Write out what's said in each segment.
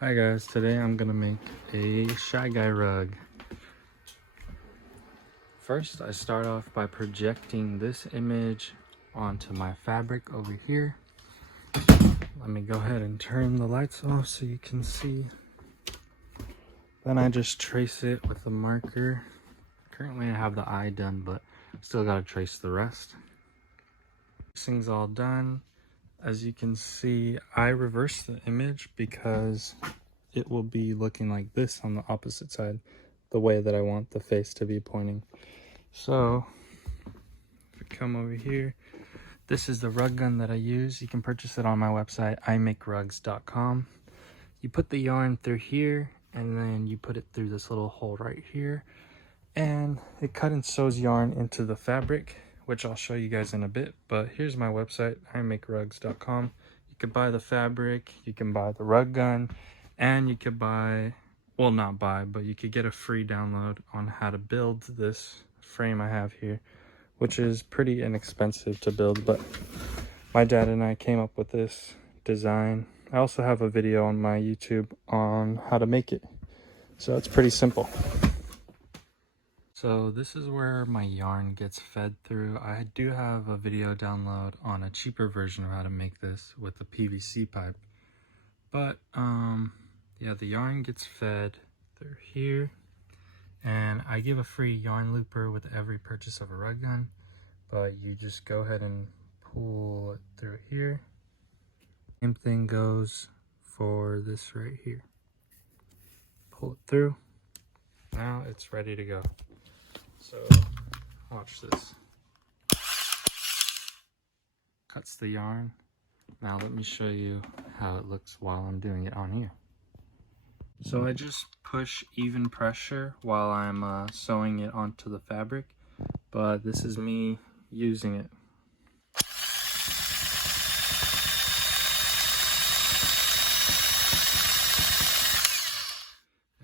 Hi guys, today I'm gonna make a Shy Guy rug. First, I start off by projecting this image onto my fabric over here. Let me go ahead and turn the lights off so you can see. Then I just trace it with a marker. Currently I have the eye done, but still gotta trace the rest. Tracing's all done. As you can see, I reversed the image because it will be looking like this on the opposite side, the way that I want the face to be pointing. So if we come over here, this is the rug gun that I use. You can purchase it on my website, imakerugs.com. You put the yarn through here and then you put it through this little hole right here, and it cut and sews yarn into the fabric, which I'll show you guys in a bit. But here's my website, imakerugs.com. You can buy the fabric, you can buy the rug gun, and you could buy, well, not buy, but you could get a free download on how to build this frame I have here, which is pretty inexpensive to build, but my dad and I came up with this design. I also have a video on my YouTube on how to make it, so it's pretty simple. So this is where my yarn gets fed through. I do have a video download on a cheaper version of how to make this with a PVC pipe, but yeah, the yarn gets fed through here, and I give a free yarn looper with every purchase of a rug gun, but you just go ahead and pull it through here. Same thing goes for this right here. Pull it through. Now it's ready to go. So watch this. Cuts the yarn. Now let me show you how it looks while I'm doing it on here. So I just push even pressure while I'm sewing it onto the fabric, but this is me using it.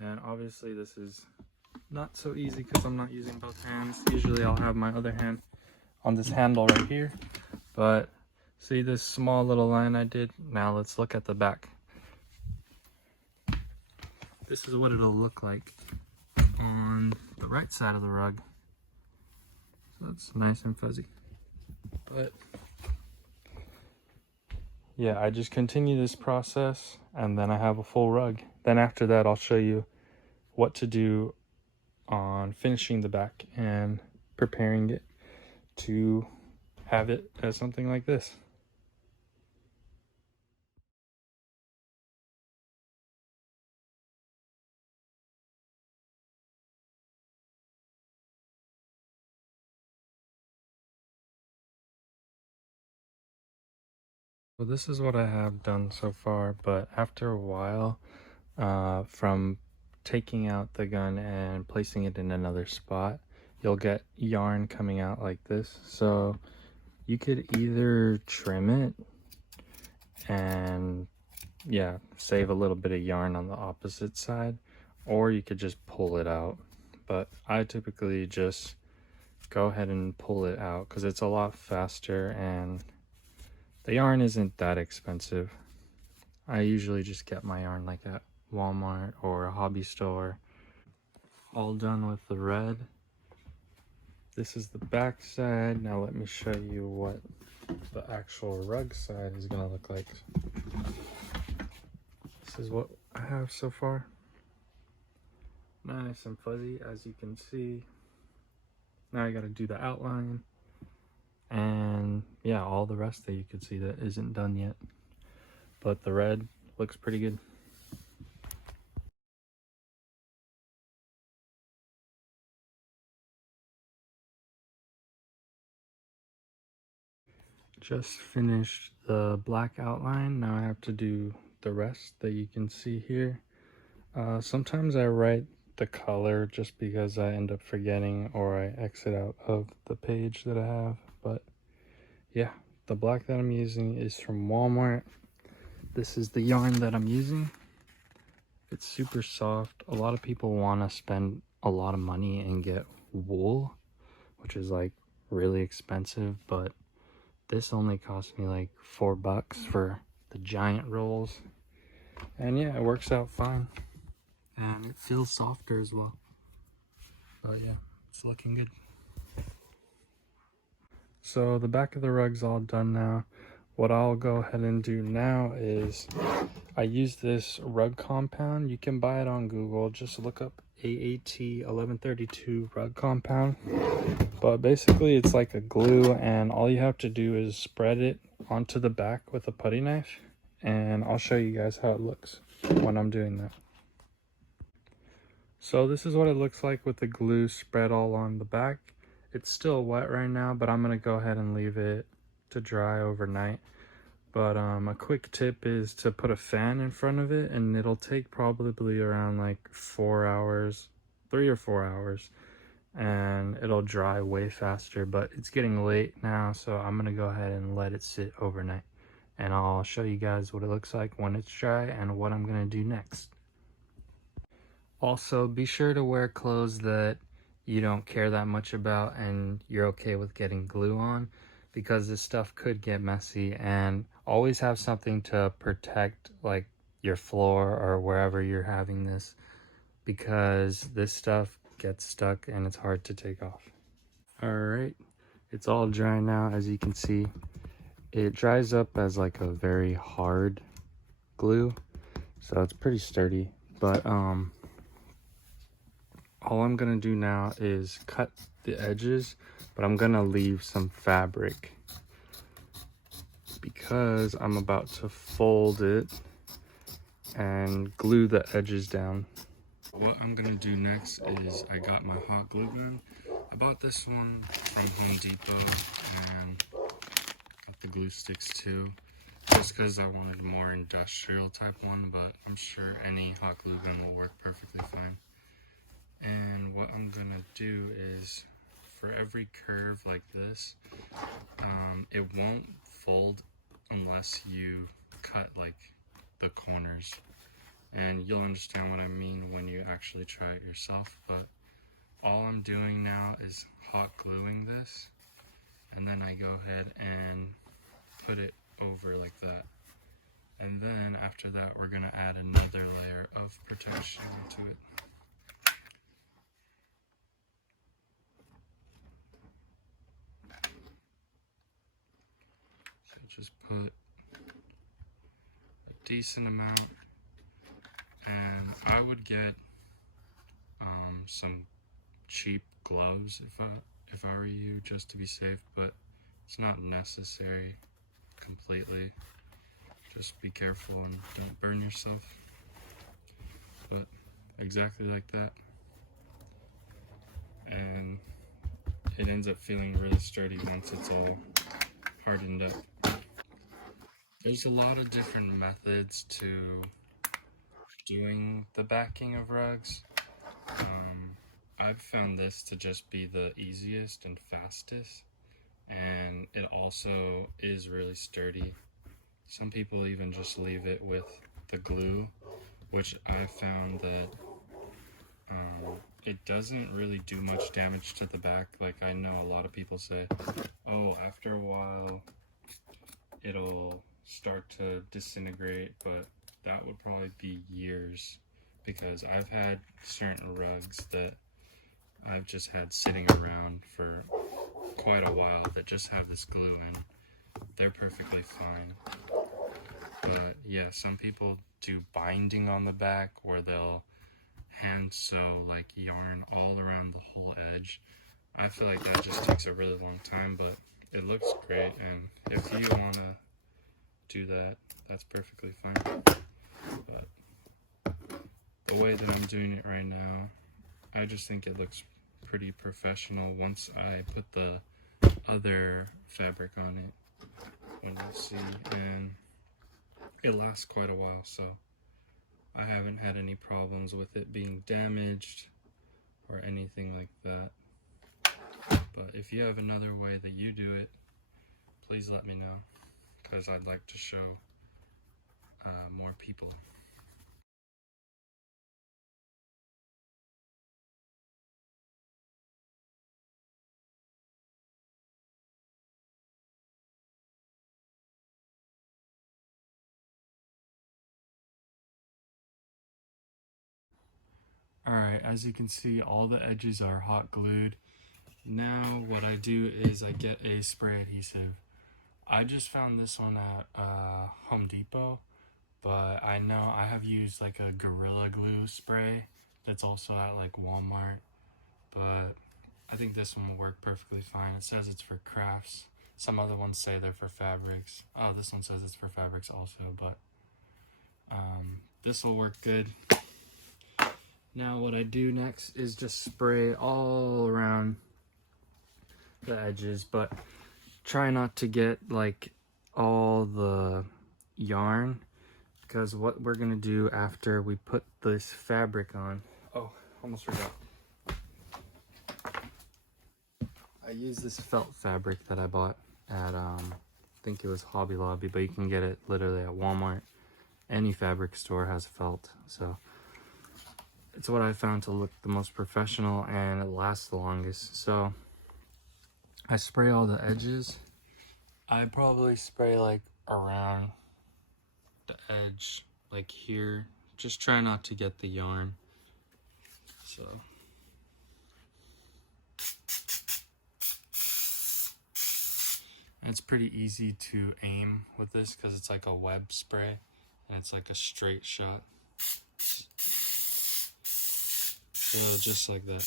And obviously this is not so easy because I'm not using both hands. Usually I'll have my other hand on this handle right here, but see this small little line I did? Now let's look at the back. This is what it'll look like on the right side of the rug. So it's nice and fuzzy. But yeah, I just continue this process and then I have a full rug. Then after that, I'll show you what to do on finishing the back and preparing it to have it as something like this. So this is what I have done so far, but after a while, from taking out the gun and placing it in another spot, you'll get yarn coming out like this. So you could either trim it and yeah, save a little bit of yarn on the opposite side, or you could just pull it out. But I typically just go ahead and pull it out because it's a lot faster and the yarn isn't that expensive. I usually just get my yarn like at Walmart or a hobby store. All done with the red. This is the back side. Now let me show you what the actual rug side is gonna look like. This is what I have so far. Nice and fuzzy, as you can see. Now I gotta do the outline. And yeah, all the rest that you could see that isn't done yet. But the red looks pretty good. Just finished the black outline. Now I have to do the rest that you can see here. Sometimes I write the color just because I end up forgetting or I exit out of the page that I have. But yeah, the black that I'm using is from Walmart. This is the yarn that I'm using. It's super soft. A lot of people want to spend a lot of money and get wool, which is like really expensive, but this only cost me like $4 for the giant rolls, And yeah, it works out fine. And it feels softer as well. But yeah, it's looking good. So the back of the rug's all done now. What I'll go ahead and do now is I use this rug compound. You can buy it on Google. Just look up AAT 1132 rug compound. But basically it's like a glue, and all you have to do is spread it onto the back with a putty knife. And I'll show you guys how it looks when I'm doing that. So this is what it looks like with the glue spread all on the back. It's still wet right now, but I'm gonna go ahead and leave it to dry overnight. But a quick tip is to put a fan in front of it, and it'll take probably around like 4 hours, 3 or 4 hours, and it'll dry way faster. But it's getting late now, so I'm gonna go ahead and let it sit overnight, and I'll show you guys what it looks like when it's dry and what I'm gonna do next. Also, be sure to wear clothes that you don't care that much about and you're okay with getting glue on, because this stuff could get messy. And always have something to protect like your floor or wherever you're having this, because this stuff gets stuck and it's hard to take off. Alright, it's all dry now. As you can see, it dries up as like a very hard glue, so it's pretty sturdy. But all I'm gonna do now is cut the edges, but I'm gonna leave some fabric because I'm about to fold it and glue the edges down. What I'm gonna do next is I got my hot glue gun. I bought this one from Home Depot and got the glue sticks too, just because I wanted a more industrial type one, but I'm sure any hot glue gun will work perfectly fine. And what I'm gonna do is, for every curve like this, it won't fold unless you cut like the corners, and you'll understand what I mean when you actually try it yourself. But all I'm doing now is hot gluing this, and then I go ahead and put it over like that. And then after that, we're gonna add another layer of protection to it. Just put a decent amount, and I would get some cheap gloves if I were you, just to be safe, but it's not necessary completely. Just be careful and don't burn yourself. But exactly like that, and it ends up feeling really sturdy once it's all hardened up. There's a lot of different methods to doing the backing of rugs. I've found this to just be the easiest and fastest, and it also is really sturdy. Some people even just leave it with the glue, which I found that it doesn't really do much damage to the back. Like, I know a lot of people say, oh, after a while it'll start to disintegrate, but that would probably be years, because I've had certain rugs that I've just had sitting around for quite a while that just have this glue in. They're perfectly fine. But yeah, some people do binding on the back where they'll hand sew like yarn all around the whole edge. I feel like that just takes a really long time, but it looks great, and if you want to do that, that's perfectly fine. But the way that I'm doing it right now, I just think it looks pretty professional once I put the other fabric on it, when you see, and it lasts quite a while, so I haven't had any problems with it being damaged or anything like that. But if you have another way that you do it, please let me know, because I'd like to show more people. Alright, as you can see, all the edges are hot glued. Now what I do is I get a spray adhesive. I just found this one at Home Depot, but I know I have used like a Gorilla Glue spray that's also at like Walmart, but I think this one will work perfectly fine. It says it's for crafts. Some other ones say they're for fabrics. Oh, this one says it's for fabrics also, but this will work good. Now what I do next is just spray all around the edges, but try not to get like all the yarn, because what we're gonna do after we put this fabric on, oh, almost forgot. I use this felt fabric that I bought at I think it was Hobby Lobby, but you can get it literally at Walmart. Any fabric store has felt, so it's what I found to look the most professional and it lasts the longest. So I spray all the edges. I probably spray like around the edge, like here. Just try not to get the yarn. So it's pretty easy to aim with this because it's like a web spray and it's like a straight shot. So just like that.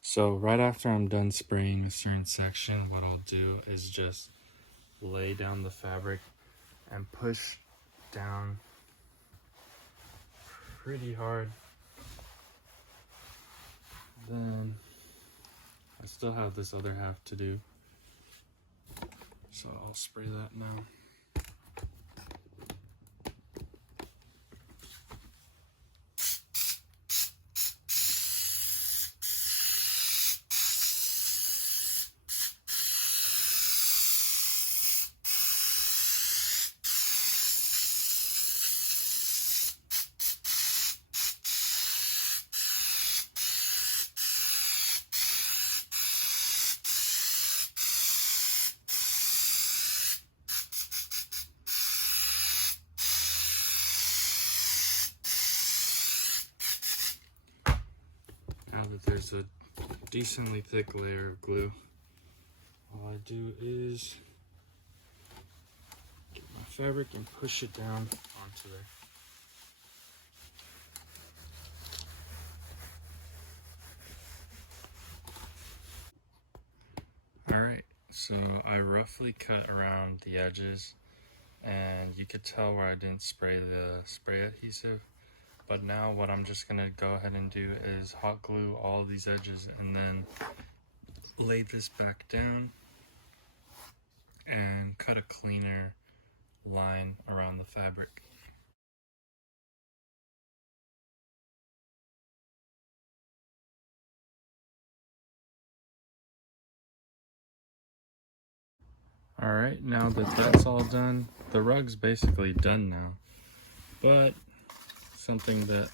So right after I'm done spraying a certain section, what I'll do is just lay down the fabric and push down pretty hard. Then I still have this other half to do, so I'll spray that now. Now that there's a decently thick layer of glue, all I do is get my fabric and push it down onto there. Alright, so I roughly cut around the edges, and you could tell where I didn't spray the spray adhesive. But now what I'm just gonna go ahead and do is hot glue all these edges and then lay this back down and cut a cleaner line around the fabric. Alright, now that that's all done, the rug's basically done now. But something that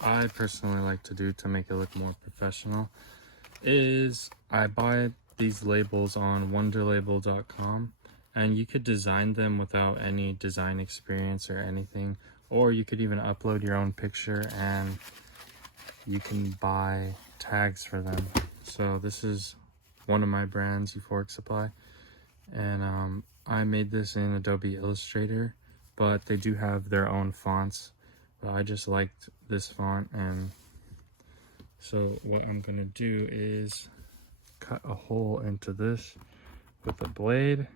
I personally like to do to make it look more professional is I buy these labels on wonderlabel.com, and you could design them without any design experience or anything, or you could even upload your own picture and you can buy tags for them. So this is one of my brands, Euphoric Supply, and I made this in Adobe Illustrator, but they do have their own fonts. But I just liked this font, and so what I'm gonna do is cut a hole into this with a blade.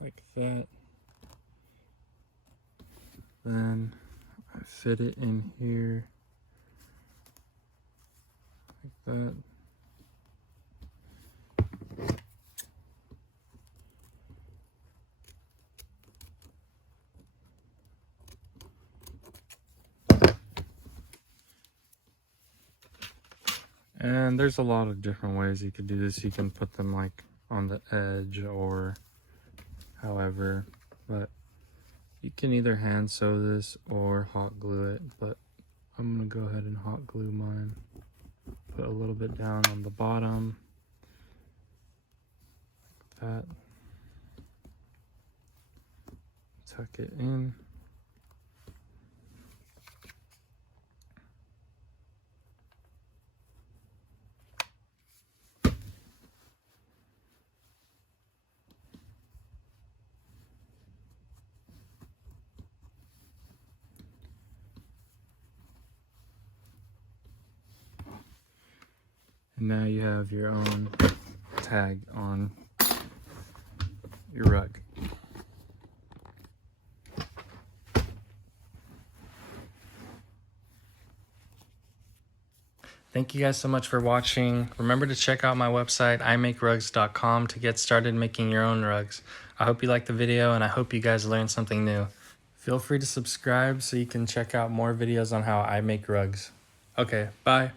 Like that. Then I fit it in here like that. And there's a lot of different ways you could do this. You can put them like on the edge or however, but you can either hand sew this or hot glue it, but I'm gonna go ahead and hot glue mine. Put a little bit down on the bottom, like that. Tuck it in. And now you have your own tag on your rug. Thank you guys so much for watching. Remember to check out my website, imakerugs.com, to get started making your own rugs. I hope you liked the video, and I hope you guys learned something new. Feel free to subscribe so you can check out more videos on how I make rugs. Okay, bye.